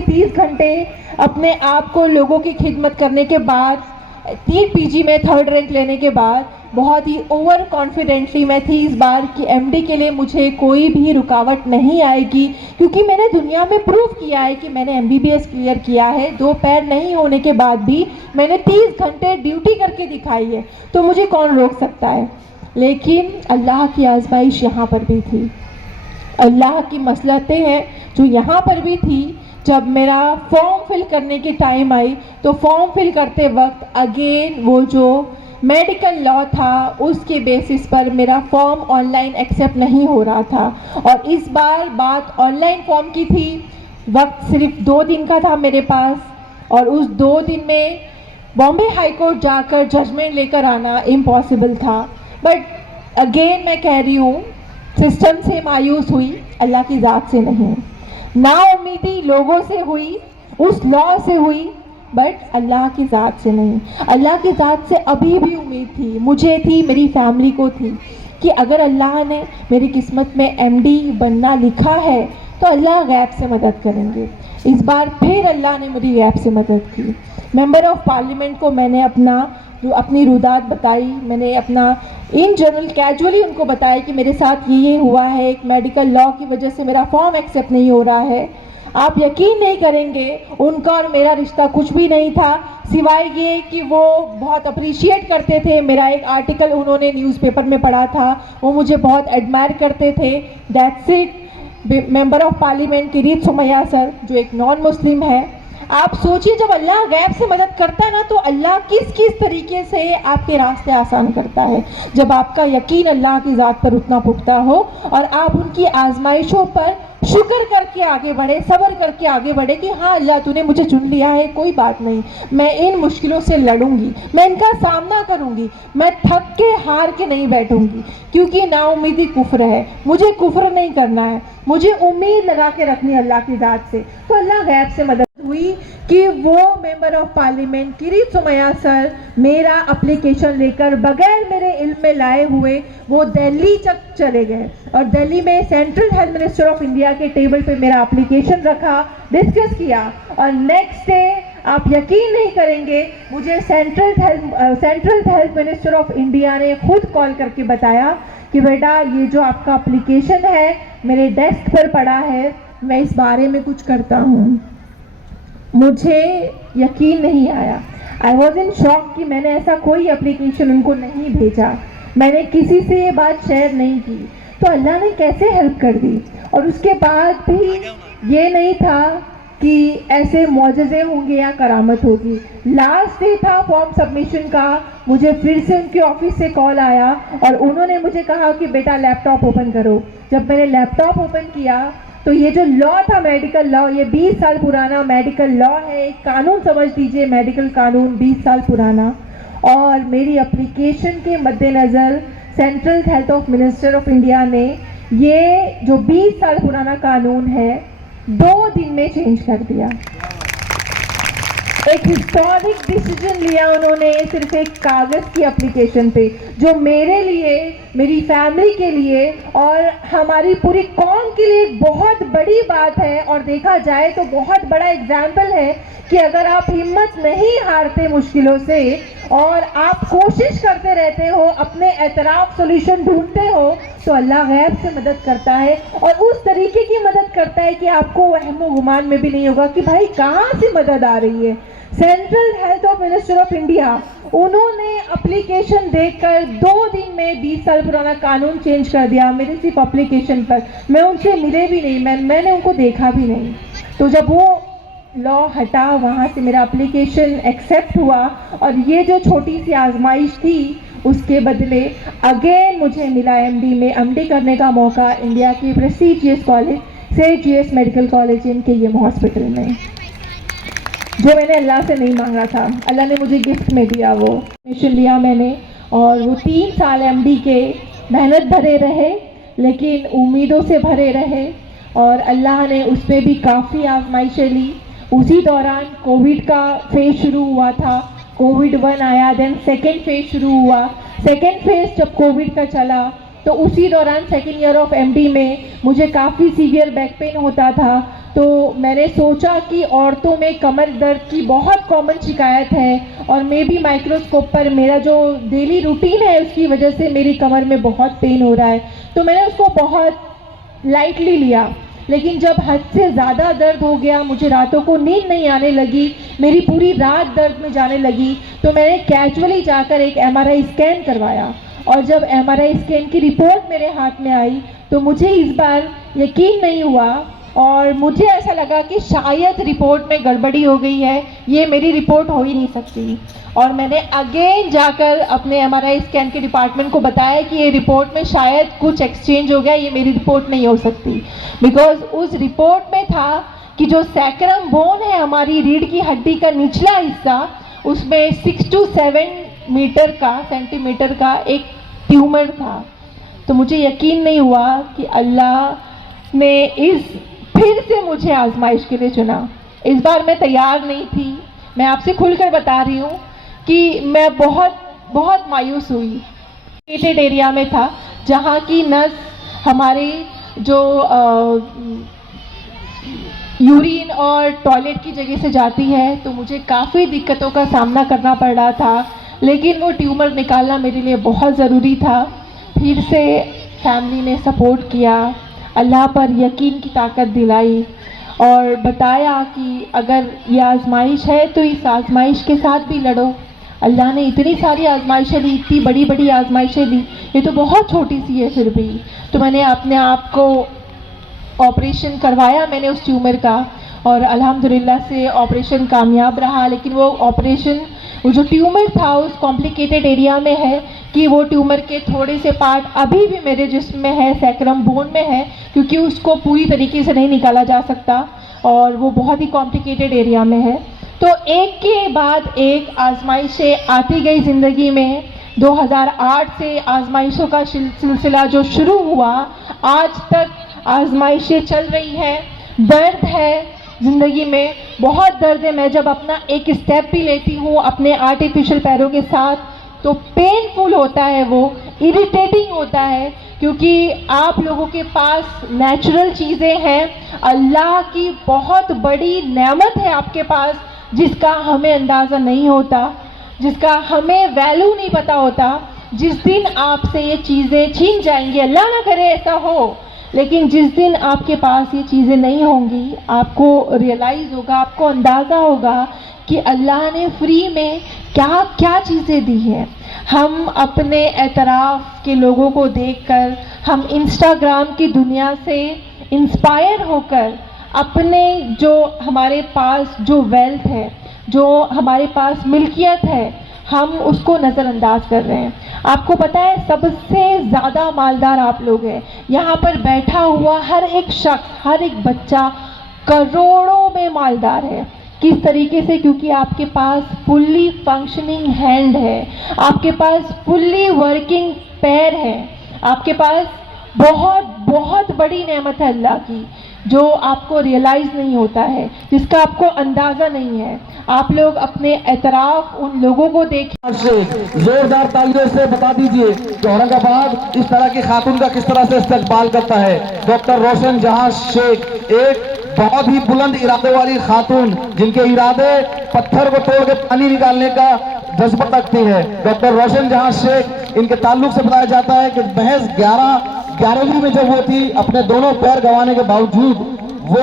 30 घंटे अपने आप को लोगों की खिदमत करने के बाद, 3 पीजी में 3rd रैंक लेने के बाद, बहुत ही ओवर कॉन्फिडेंटली मैं थी इस बार कि एमडी के लिए मुझे कोई भी रुकावट नहीं आएगी, क्योंकि मैंने दुनिया में प्रूव किया है कि मैंने एमबीबीएस क्लियर किया है। 2 पैर नहीं होने के बाद भी मैंने 30 घंटे ड्यूटी करके दिखाई है, तो मुझे कौन रोक सकता है। लेकिन अल्लाह की आजमाइश यहाँ पर भी थी, अल्लाह की मसलहतें हैं जो यहाँ पर भी थी। जब मेरा फॉर्म फिल करने की टाइम आई तो फॉर्म फिल करते वक्त अगेन वो जो मेडिकल लॉ था उसके बेसिस पर मेरा फॉर्म ऑनलाइन एक्सेप्ट नहीं हो रहा था। और इस बार बात ऑनलाइन फॉर्म की थी। वक्त सिर्फ 2 दिन का था मेरे पास, और उस 2 दिन में बॉम्बे हाई कोर्ट जाकर जजमेंट लेकर आना इम्पॉसिबल था। बट अगेन मैं कह रही हूँ, सिस्टम से मायूस हुई, अल्लाह की ज़ात से नहीं। नाउम्मीदी लोगों से हुई, उस लॉ से हुई, बट अल्लाह की ज़ात से नहीं। अल्लाह की ज़ात से अभी भी उम्मीद थी, मुझे थी, मेरी फैमिली को थी, कि अगर अल्लाह ने मेरी किस्मत में एमडी बनना लिखा है तो अल्लाह गैब से मदद करेंगे। इस बार फिर अल्लाह ने मेरी गैब से मदद की। मेंबर ऑफ पार्लियामेंट को मैंने अपनी रुदात बताई, मैंने अपना इन जनरल कैजुअली उनको बताया कि मेरे साथ ये हुआ है, एक मेडिकल लॉ की वजह से मेरा फॉर्म एक्सेप्ट नहीं हो रहा है। आप यकीन नहीं करेंगे, उनका और मेरा रिश्ता कुछ भी नहीं था, सिवाय ये कि वो बहुत अप्रिशिएट करते थे। मेरा एक आर्टिकल उन्होंने न्यूज़पेपर में पढ़ा था, वो मुझे बहुत एडमायर करते थे। That's it. Member of parliament Kirit Somaiya sir, जो एक नॉन मुस्लिम है। आप सोचिए, जब अल्लाह गैब से मदद करता है ना, तो अल्लाह किस किस तरीके से आपके रास्ते आसान करता है। जब आपका यकीन अल्लाह की ज़ात पर उतना पुख्ता हो और आप उनकी आजमाइशों पर शुक्र करके आगे बढ़े, सब्र करके आगे बढ़े कि हाँ अल्लाह तूने मुझे चुन लिया है, कोई बात नहीं, मैं इन मुश्किलों से लड़ूंगी, मैं इनका सामना करूंगी, मैं थक के हार के नहीं बैठूंगी, क्योंकि नाउमीदी कुफ्र है, मुझे कुफ्र नहीं करना है, मुझे उम्मीद लगा के रखनी है अल्लाह की ज़ात से। तो अल्लाह गैब से मदद हुई कि वो member of parliament Kirit Sumaiya sir मेरा एप्लीकेशन लेकर बगैर मेरे इल्म में लाए हुए वो दिल्ली तक चले गए और दिल्ली में central health minister of India के टेबल पे मेरा एप्लीकेशन रखा, डिस्कस किया और नेक्स्ट डे आप यकीन नहीं करेंगे मुझे central health minister of India ने खुद कॉल करके बताया कि बेटा ये जो आपका एप्लीकेशन है मेरे डेस्क पर पड़ा है, मैं इस बारे में कुछ करता हूँ। मुझे यकीन नहीं आया, आई वॉज इन शॉक कि मैंने ऐसा कोई एप्लीकेशन उनको नहीं भेजा, मैंने किसी से ये बात शेयर नहीं की, तो अल्लाह ने कैसे हेल्प कर दी। और उसके बाद भी ये नहीं था कि ऐसे मौजज़े होंगे या करामत होगी। लास्ट डे था फॉर्म सबमिशन का, मुझे फिर से उनके ऑफिस से कॉल आया और उन्होंने मुझे कहा कि बेटा लैपटॉप ओपन करो। जब मैंने लैपटॉप ओपन किया तो ये जो लॉ था, मेडिकल लॉ, ये 20 साल पुराना मेडिकल लॉ है, एक कानून समझ लीजिए, मेडिकल कानून 20 साल पुराना, और मेरी एप्लीकेशन के मद्देनज़र central health of minister of India ने ये जो 20 साल पुराना कानून है 2 दिन में चेंज कर दिया। एक हिस्टोरिक डिसीजन लिया उन्होंने सिर्फ एक कागज़ की एप्लीकेशन पे, जो मेरे लिए, मेरी फैमिली के लिए और हमारी पूरी कौम के लिए एक बहुत बड़ी बात है। और देखा जाए तो बहुत बड़ा एग्जाम्पल है कि अगर आप हिम्मत नहीं हारते मुश्किलों से और आप कोशिश करते रहते हो, अपने एतराफ़ सोल्यूशन ढूंढते हो, तो अल्लाह गैब से मदद करता है और उस तरीके की मदद करता है कि आपको वहमो गुमान में भी नहीं होगा कि भाई कहाँ से मदद आ रही है। Central health of minister of India, उन्होंने एप्लीकेशन देखकर 2 दिन में 20 साल पुराना कानून चेंज कर दिया मेरे सिर्फ एप्लीकेशन पर। मैं उनसे मिले भी नहीं, मैंने उनको देखा भी नहीं। तो जब वो लॉ हटा, वहाँ से मेरा एप्लीकेशन एक्सेप्ट हुआ और ये जो छोटी सी आजमाइश थी उसके बदले अगेन मुझे मिला एमडी में एमडी करने का मौका इंडिया की प्रेस्टीजियस कॉलेज सेठ GS medical college in KEM hospital में, जो मैंने अल्लाह से नहीं मांगा था, अल्लाह ने मुझे गिफ्ट में दिया। वो मिशन लिया मैंने और वो 3 साल एमडी के मेहनत भरे रहे लेकिन उम्मीदों से भरे रहे और अल्लाह ने उस पर भी काफ़ी आजमाइशें ली। उसी दौरान कोविड का फेज़ शुरू हुआ था, कोविड 1 आया, देन सेकेंड फेज़ शुरू हुआ। सेकेंड फेज़ जब कोविड का चला तो उसी दौरान सेकेंड ईयर ऑफ एमडी में मुझे काफ़ी सीवियर बैक पेन होता था। तो मैंने सोचा कि औरतों में कमर दर्द की बहुत कॉमन शिकायत है और मे बी माइक्रोस्कोप पर मेरा जो डेली रूटीन है उसकी वजह से मेरी कमर में बहुत पेन हो रहा है। तो मैंने उसको बहुत लाइटली लिया, लेकिन जब हद से ज़्यादा दर्द हो गया, मुझे रातों को नींद नहीं आने लगी, मेरी पूरी रात दर्द में जाने लगी, तो मैंने कैजुअली जाकर एक MRI स्कैन करवाया और जब MRI स्कैन की रिपोर्ट मेरे हाथ में आई तो मुझे इस बार यकीन नहीं हुआ और मुझे ऐसा लगा कि शायद रिपोर्ट में गड़बड़ी हो गई है, ये मेरी रिपोर्ट हो ही नहीं सकती। और मैंने अगेन जाकर अपने MRI स्कैन के डिपार्टमेंट को बताया कि ये रिपोर्ट में शायद कुछ एक्सचेंज हो गया, ये मेरी रिपोर्ट नहीं हो सकती। बिकॉज उस रिपोर्ट में था कि जो सैक्रम बोन है, हमारी रीढ़ की हड्डी का निचला हिस्सा, उसमें 6 to 7 सेंटीमीटर का एक ट्यूमर था। तो मुझे यकीन नहीं हुआ कि अल्लाह ने फिर से मुझे आजमाइश के लिए चुना। इस बार मैं तैयार नहीं थी, मैं आपसे खुलकर बता रही हूँ कि मैं बहुत बहुत मायूस हुई। एटेड एरिया में था जहाँ की नस हमारे जो यूरिन और टॉयलेट की जगह से जाती है, तो मुझे काफ़ी दिक्कतों का सामना करना पड़ रहा था, लेकिन वो ट्यूमर निकालना मेरे लिए बहुत ज़रूरी था। फिर से फैमिली ने सपोर्ट किया, अल्लाह पर यकीन की ताकत दिलाई और बताया कि अगर ये आजमाइश है तो इस आजमाइश के साथ भी लड़ो। अल्लाह ने इतनी सारी आजमाइशें ली, इतनी बड़ी बड़ी आजमाइशें ली, ये तो बहुत छोटी सी है फिर भी। तो मैंने अपने आप को ऑपरेशन करवाया मैंने उस ट्यूमर का। और अल्हम्दुलिल्लाह से ऑपरेशन कामयाब रहा। लेकिन वो ऑपरेशन, वो जो ट्यूमर था उस कॉम्प्लिकेटेड एरिया में है कि वो ट्यूमर के थोड़े से पार्ट अभी भी मेरे जिस्म में है, सैक्रम बोन में है, क्योंकि उसको पूरी तरीके से नहीं निकाला जा सकता और वो बहुत ही कॉम्प्लिकेटेड एरिया में है। तो एक के बाद एक आजमाइशें आती गई ज़िंदगी में। 2008 से आजमाइशों का सिलसिला जो शुरू हुआ, आज तक आजमाइशें चल रही हैं। दर्द है ज़िंदगी में, बहुत दर्द है। मैं जब अपना एक स्टेप भी लेती हूँ अपने आर्टिफिशियल पैरों के साथ तो पेनफुल होता है, वो इरिटेटिंग होता है, क्योंकि आप लोगों के पास नेचुरल चीज़ें हैं। अल्लाह की बहुत बड़ी नेमत है आपके पास, जिसका हमें अंदाज़ा नहीं होता, जिसका हमें वैल्यू नहीं पता होता। जिस दिन आपसे ये चीज़ें छीन जाएंगी, अल्लाह ना करे ऐसा हो, लेकिन जिस दिन आपके पास ये चीज़ें नहीं होंगी, आपको रियलाइज़ होगा, आपको अंदाज़ा होगा कि अल्लाह ने फ्री में क्या क्या चीज़ें दी हैं। हम अपने एतराफ़ के लोगों को देखकर, हम इंस्टाग्राम की दुनिया से इंस्पायर होकर अपने जो हमारे पास जो वेल्थ है, जो हमारे पास मिल्कियत है, हम उसको नज़रअंदाज कर रहे हैं। आपको पता है सबसे ज़्यादा मालदार आप लोग हैं। यहाँ पर बैठा हुआ हर एक शख्स, हर एक बच्चा करोड़ों में मालदार है। किस तरीके से? क्योंकि आपके पास फुल्ली फंक्शनिंग हैंड है, आपके पास फुल्ली वर्किंग पैर है, आपके पास बहुत बहुत बड़ी नेमत है अल्लाह की, जो आपको रियलाइज़ नहीं होता है, जिसका आपको अंदाज़ा नहीं है। आप लोग अपने एतराफ़ उन लोगों को देखें। जोरदार तालियों से बता दीजिए कि औरंगाबाद इस तरह की खातून का किस तरह से इस्तकबाल करता है। डॉक्टर रोशन जहां शेख, एक बहुत ही बुलंद इरादे वाली खातून, जिनके इरादे पत्थर को तोड़ के पानी निकालने का जज्बा रखती है। डॉक्टर रोशन जहां शेख, इनके ताल्लुक से बताया जाता है कि महज 11वीं में जब वो थी, अपने दोनों पैर गंवाने के बावजूद वो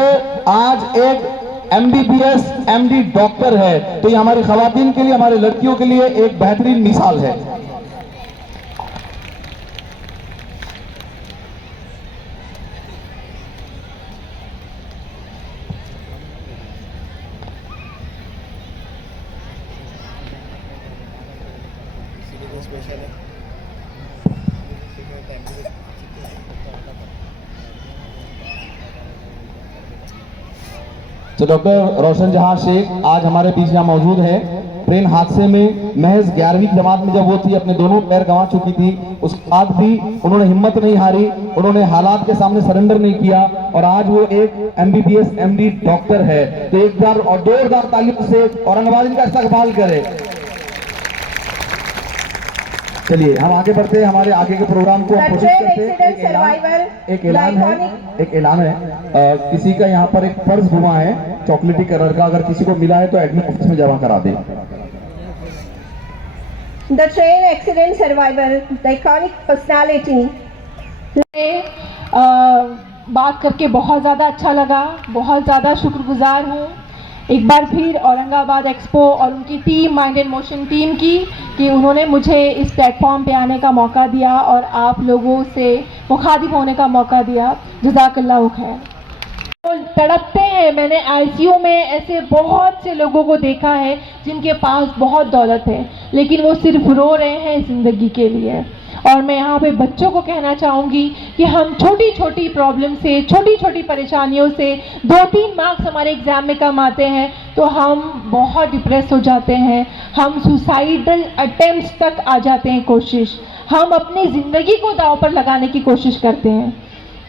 आज एक MBBS MD डॉक्टर है। तो ये हमारी खवातीन के लिए, हमारी लड़कियों के लिए एक बेहतरीन मिसाल है। तो डॉक्टर रोशन जहां शेख आज हमारे बीच यहाँ मौजूद है। ट्रेन हादसे में महज 11वीं जमात में जब वो थी, अपने दोनों पैर गंवा चुकी थी, उसके बाद भी उन्होंने हिम्मत नहीं हारी, उन्होंने हालात के सामने सरेंडर नहीं किया और आज वो एक MBBS MD डॉक्टर है। तो एक बार और जोरदार तालियों से औरंगाबाद इनका इस्तकबाल करे। चलिए हम आगे बढ़ते हैं, हमारे आगे के प्रोग्राम को कोशिश करते हैं। एक ऐलान है, किसी का यहाँ पर एक पर्स घुमा है चॉकलेटी कलर का, अगर किसी को मिला है तो एडमिन ऑफिस में जमा करा दे। The train accident survivor, the iconic personality. बात करके बहुत ज़्यादा अच्छा लगा, बहुत ज़्यादा शुक्रगुजार हूँ एक बार फिर औरंगाबाद एक्सपो और उनकी team, mind and motion team की, कि उन्होंने मुझे इस प्लेटफॉर्म पे आने का मौका दिया और आप लोगों से मुखातिब होने का मौका दिया। जज़ाकल्लाहु खैर। तो तड़पते हैं। मैंने ICU में ऐसे बहुत से लोगों को देखा है जिनके पास बहुत दौलत है, लेकिन वो सिर्फ रो रहे हैं ज़िंदगी के लिए। और मैं यहाँ पे बच्चों को कहना चाहूँगी कि हम छोटी छोटी प्रॉब्लम से, छोटी छोटी परेशानियों से 2-3 मार्क्स हमारे एग्ज़ाम में कम आते हैं तो हम बहुत डिप्रेस हो जाते हैं, हम सुसाइडल अटेम्प्ट्स तक आ जाते हैं। हम अपनी ज़िंदगी को दांव पर लगाने की कोशिश करते हैं।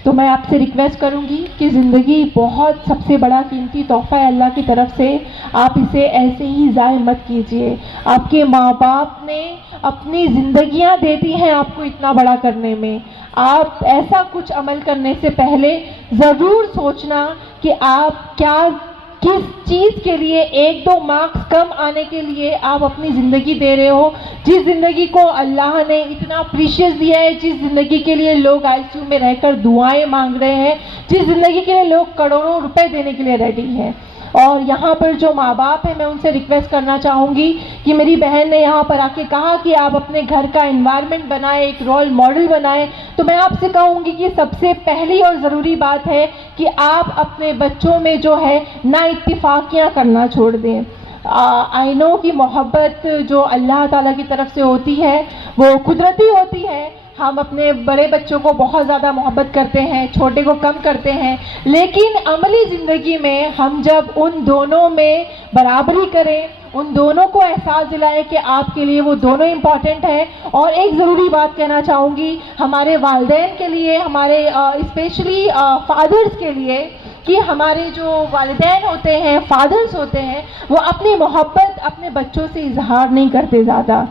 तो मैं आपसे रिक्वेस्ट करूंगी कि ज़िंदगी बहुत सबसे बड़ा कीमती तोहफ़ा है अल्लाह की तरफ से, आप इसे ऐसे ही ज़ाय मत कीजिए। आपके माँ बाप ने अपनी ज़िंदगियां दे दी हैं आपको इतना बड़ा करने में। आप ऐसा कुछ अमल करने से पहले ज़रूर सोचना कि आप किस चीज़ के लिए 1-2 मार्क्स कम आने के लिए आप अपनी ज़िंदगी दे रहे हो। जिस ज़िंदगी को अल्लाह ने इतना प्रीशियस दिया है, जिस ज़िंदगी के लिए लोग ICU में रहकर दुआएं मांग रहे हैं, जिस ज़िंदगी के लिए लोग करोड़ों रुपए देने के लिए रेडी हैं, और यहाँ पर जो माँ बाप हैं मैं उनसे रिक्वेस्ट करना चाहूँगी कि मेरी बहन ने यहाँ पर आके कहा कि आप अपने घर का एनवायरनमेंट बनाएं, एक रोल मॉडल बनाएं, तो मैं आपसे कहूँगी कि सबसे पहली और ज़रूरी बात है कि आप अपने बच्चों में जो है ना इत्तिफाकियाँ करना छोड़ दें। आई नो कि मोहब्बत जो अल्लाह ताला की तरफ से होती है वो कुदरती होती है। हम अपने बड़े बच्चों को बहुत ज़्यादा मोहब्बत करते हैं, छोटे को कम करते हैं, लेकिन अमली ज़िंदगी में हम जब उन दोनों में बराबरी करें, उन दोनों को एहसास दिलाएं कि आपके लिए वो दोनों इम्पॉर्टेंट है। और एक ज़रूरी बात कहना चाहूँगी हमारे वालिदैन के लिए, हमारे स्पेशली फादर्स के लिए, कि हमारे जो वालिदैन होते हैं, फादर्स होते हैं, वो अपनी मोहब्बत अपने बच्चों से इजहार नहीं करते ज़्यादा।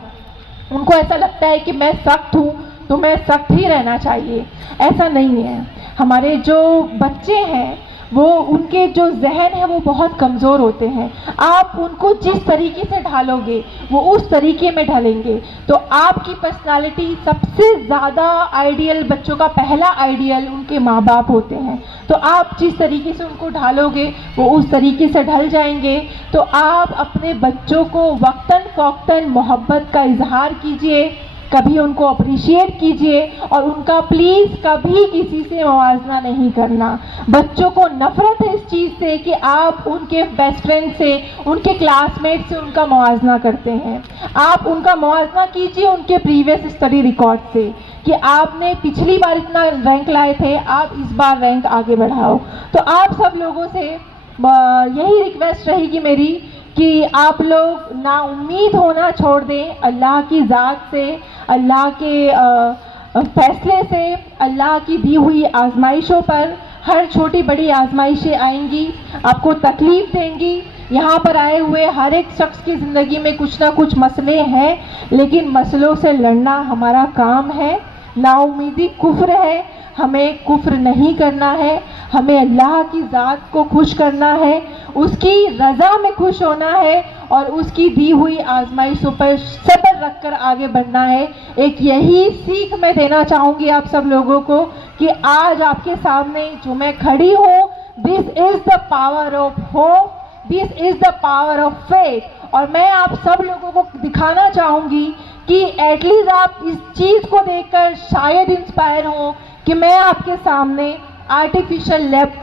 उनको ऐसा लगता है कि मैं सख्त हूँ तो मैं सख्त ही रहना चाहिए, ऐसा नहीं है। हमारे जो बच्चे हैं वो उनके जो जहन है वो बहुत कमज़ोर होते हैं। आप उनको जिस तरीके से ढालोगे वो उस तरीके में ढलेंगे। तो आपकी पर्सनालिटी सबसे ज़्यादा आइडियल, बच्चों का पहला आइडियल उनके माँ बाप होते हैं। तो आप जिस तरीके से उनको ढालोगे वो उस तरीके से ढल जाएंगे। तो आप अपने बच्चों को वक्तन फ़ौक्तन मोहब्बत का इजहार कीजिए, कभी उनको अप्रिशिएट कीजिए और उनका प्लीज़ कभी किसी से मुआवजा नहीं करना। बच्चों को नफ़रत है इस चीज़ से कि आप उनके बेस्ट फ्रेंड से, उनके क्लासमेट से उनका मुआवजा करते हैं। आप उनका मुआवजा कीजिए उनके प्रीवियस स्टडी रिकॉर्ड से कि आपने पिछली बार इतना रैंक लाए थे, आप इस बार रैंक आगे बढ़ाओ। तो आप सब लोगों से यही रिक्वेस्ट रहेगी मेरी कि आप लोग ना उम्मीद होना छोड़ दें अल्लाह की ज़ात से, अल्लाह के फैसले से। अल्लाह की दी हुई आजमाइशों पर हर छोटी बड़ी आजमाइशें आएंगी, आपको तकलीफ़ देंगी। यहाँ पर आए हुए हर एक शख्स की ज़िंदगी में कुछ ना कुछ मसले हैं, लेकिन मसलों से लड़ना हमारा काम है। नाउमीदी कुफ्र है, हमें कुफ्र नहीं करना है, हमें अल्लाह की ज़ात को खुश करना है, उसकी रज़ा में खुश होना है और उसकी दी हुई आजमाइशों पर सब्र रखकर आगे बढ़ना है। एक यही सीख मैं देना चाहूँगी आप सब लोगों को कि आज आपके सामने जो मैं खड़ी हूँ, this is the power of hope, this is the power of faith. और मैं आप सब लोगों को दिखाना चाहूँगी कि एटलीस्ट आप इस चीज़ को देखकर शायद इंस्पायर हों कि मैं आपके सामने आर्टिफिशियल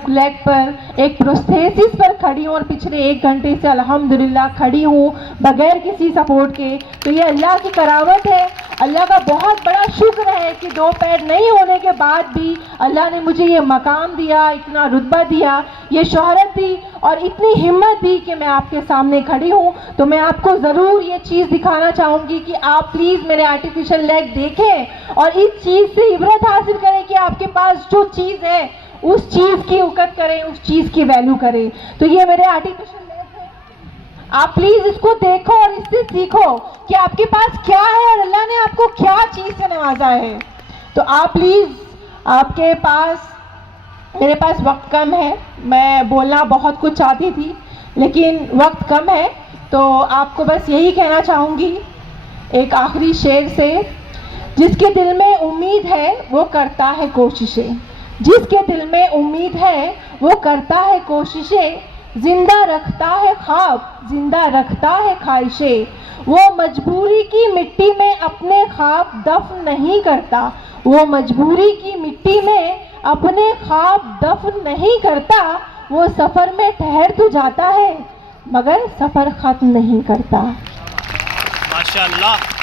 लेग पर एक प्रोस्थेसिस पर खड़ी हूँ और पिछले 1 घंटे से अल्हम्दुलिल्लाह खड़ी हूँ बगैर किसी सपोर्ट के। तो ये अल्लाह की करामत है, अल्लाह का बहुत बड़ा शुक्र है कि 2 पैर नहीं होने के बाद भी अल्लाह ने मुझे ये मकाम दिया, इतना रुतबा दिया, ये शोहरत दी और इतनी हिम्मत दी कि मैं आपके सामने खड़ी हूँ। तो मैं आपको ज़रूर ये चीज़ दिखाना चाहूँगी कि आप प्लीज़ मेरे आर्टिफिशियल लेग देखें और इस चीज़ से इबरत हासिल करें कि आपके पास जो चीज़ है उस चीज़ की उकत करें, उस चीज़ की वैल्यू करें। तो ये मेरे आर्टिफिशियल लेग है, आप प्लीज़ इसको देखो और इससे सीखो कि आपके पास क्या है और अल्लाह ने आपको क्या चीज़ से नवाजा है। तो आप प्लीज़, आपके पास, मेरे पास वक्त कम है, मैं बोलना बहुत कुछ चाहती थी लेकिन वक्त कम है, तो आपको बस यही कहना चाहूँगी एक आखिरी शेर से, जिसके दिल में उम्मीद है वो करता है कोशिशें, जिसके दिल में उम्मीद है वो करता है कोशिशें, जिंदा रखता है ख्वाब, जिंदा रखता है ख्वाहिशें, वो मजबूरी की मिट्टी में अपने ख्वाब दफन नहीं करता, वो मजबूरी की मिट्टी में अपने ख्वाब दफन नहीं करता, वो सफ़र में ठहर तो जाता है मगर सफ़र ख़त्म नहीं करता। माशाअल्लाह।